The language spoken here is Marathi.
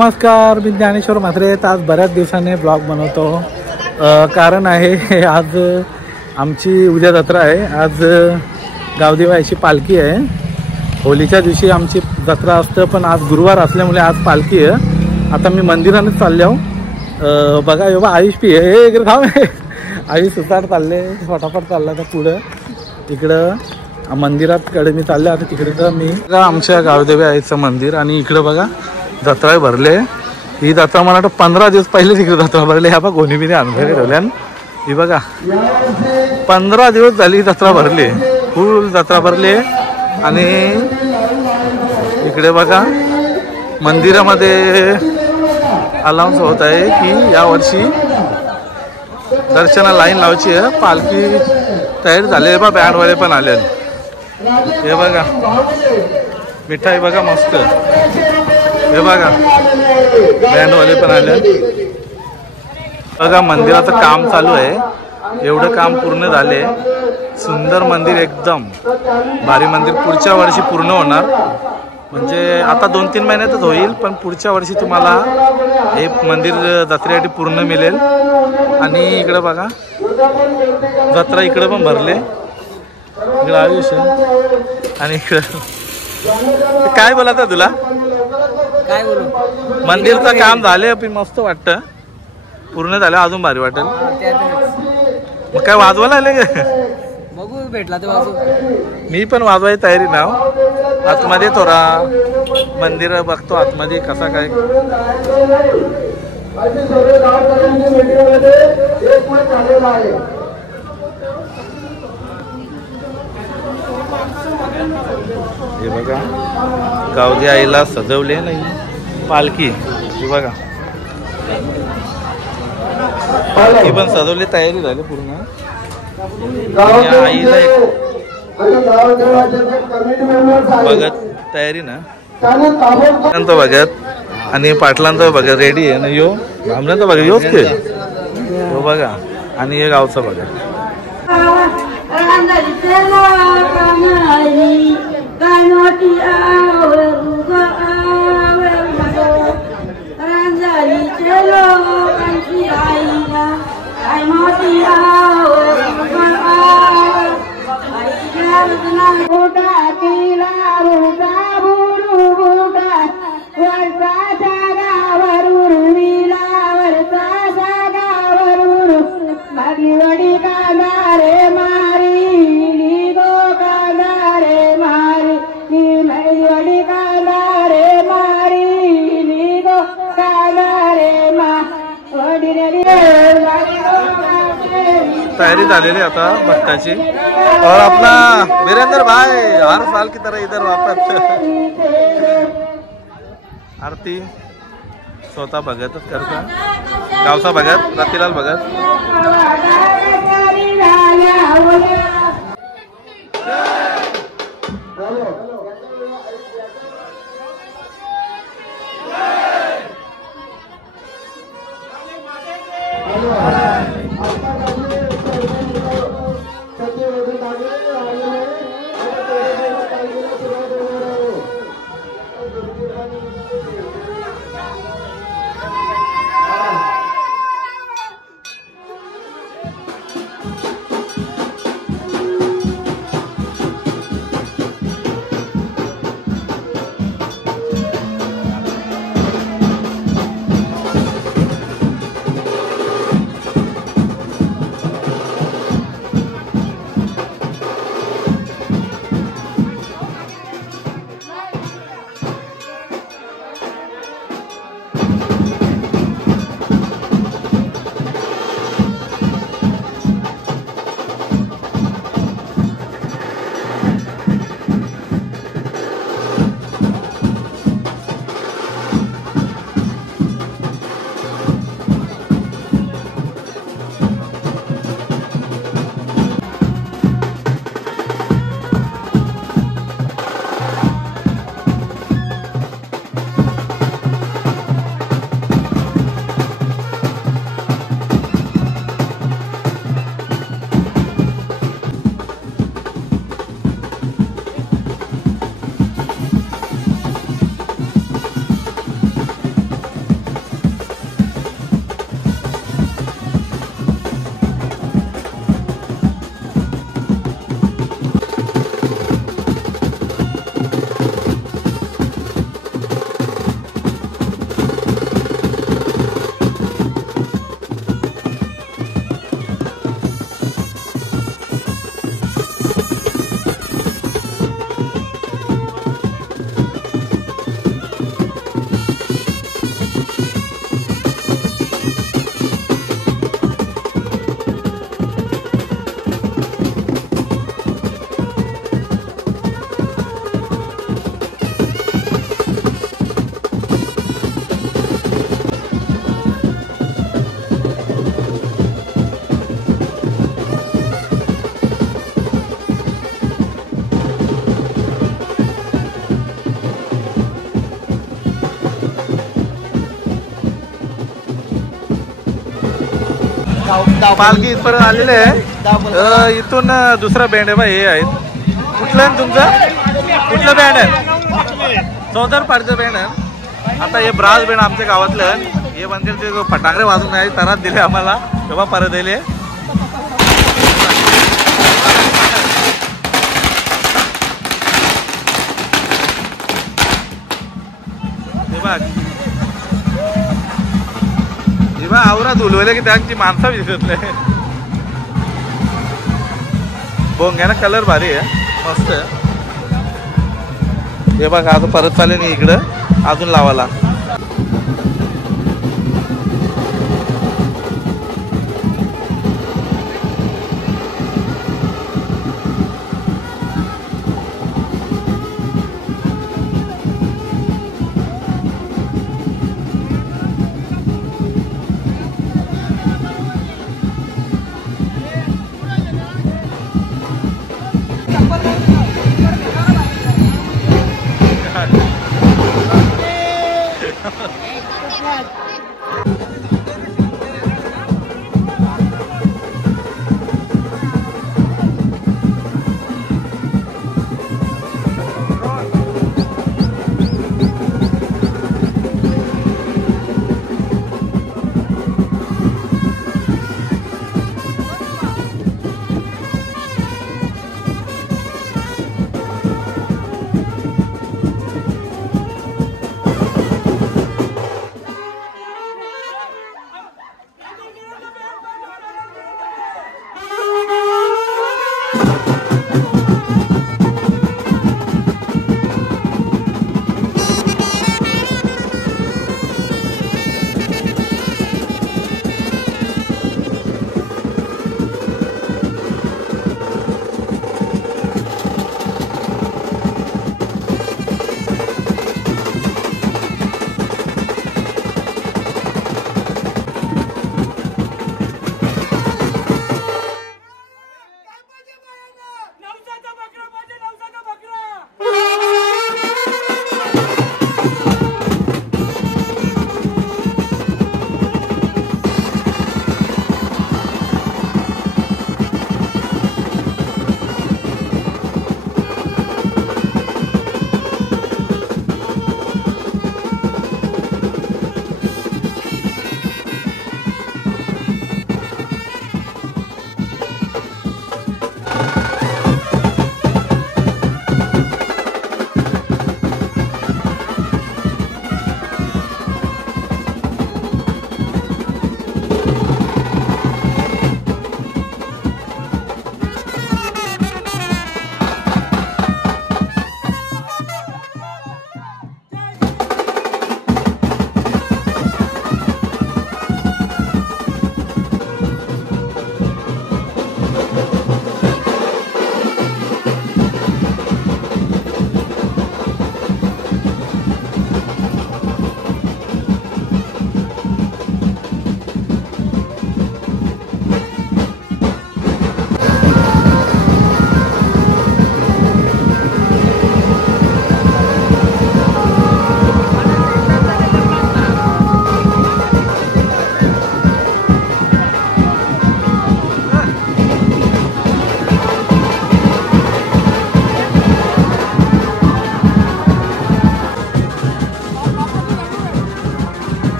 नमस्कार, मी ज्ञानेश्वर म्हात्रे. आज बऱ्याच दिवसांनी ब्लॉग बनवतो. कारण आहे आज आमची उद्या जत्रा आहे. आज गावदेवाची पालखी आहे. होलीच्या दिवशी आमची जत्रा असते, पण आज गुरुवार असल्यामुळे आज पालखी आहे. आता मी मंदिरानेच चालले आहो. बघा एवढा आयुष पी हे इकडे थांब. आयुष सुतार चालले, फटाफट चालला तर पुढं इकडं मंदिराकडे मी चालले. आता तिकडे तर मी आमच्या गावदेवी आईचं मंदिर आणि इकडं बघा जत्रा भरले. ही जत्रा मला वाटतं 15 दिवस पहिले तिकडे जत्रा भरले. ह्या बघा कोणी बिनी आणखी ठेवल्यान. ही बघा 15 दिवस झाली जत्रा भरली, फुल जत्रा भरली. आणि इकडे बघा मंदिरामध्ये अनाउन्स होत आहे की यावर्षी दर्शना लाईन लावायची आहे. पालखी तयारी झाली बा, बँडवाले पण आले. हे बघा मिठाई बघा मस्त. हे बघा बँडवाले पण आले. बघा मंदिराचं काम चालू आहे. एवढं काम पूर्ण झाले. सुंदर मंदिर, एकदम भारी मंदिर. पुढच्या वर्षी पूर्ण होणार. म्हणजे आता 2-3 महिन्यातच होईल, पण पुढच्या वर्षी तुम्हाला हे मंदिर जत्रेसाठी पूर्ण मिळेल. आणि इकडं बघा जत्रा इकडं पण भरले. इकडं आयुष आणि इकडं काय बोलायचं तुला? काय बोलू? मंदिरचं काम झाले, पण मस्त वाटतं. पूर्ण झालं अजून भारी वाटेल. मग काय वाजवायला आले का? बघू भेटला तर वाजू. मी पण वाजवायची तयारी ना. आतमध्ये थोडा मंदिर बघतो आतमध्ये कसा काय. हे बघा गावदी आईला सजवले नाही पालखी. हे बघा पालखी पण सजवली, तयारी झाली पूर्ण. आईला बघत तयारी ना बघत. आणि पाटलांचं बघा रेडी आहे ना. यो आमल्याचं बघा योच खेळ हो बघा. आणि हे गावचं बघा. तैयारी झालेली आता भक्ताची. और अपना वीरेंद्र भाई हर साल की तरह इधर वापस आरती स्वतः भगतच करता. गावचा भगत रतिलाल भगत. पालखी इथपर्यंत आलेले आहे. इथून दुसरा बँड आहे बा, हे आहेत. कुठलं आहे तुमचं? कुठलं बँड आहे? चौदर पाडचं बँड आहे. आता हे ब्रास बँड आमच्या गावातलं हे म्हणजे ते फटाकडे वाजून नाही तरात दिले आम्हाला तेव्हा परत दिले. जेव्हा आवरा धुलवले की त्यांची माणसं दिसत नाही. बोंग्याना कलर भारी आहे, मस्त आहे. हे बघा आता परत चालेल नाही इकडं अजून लावायला.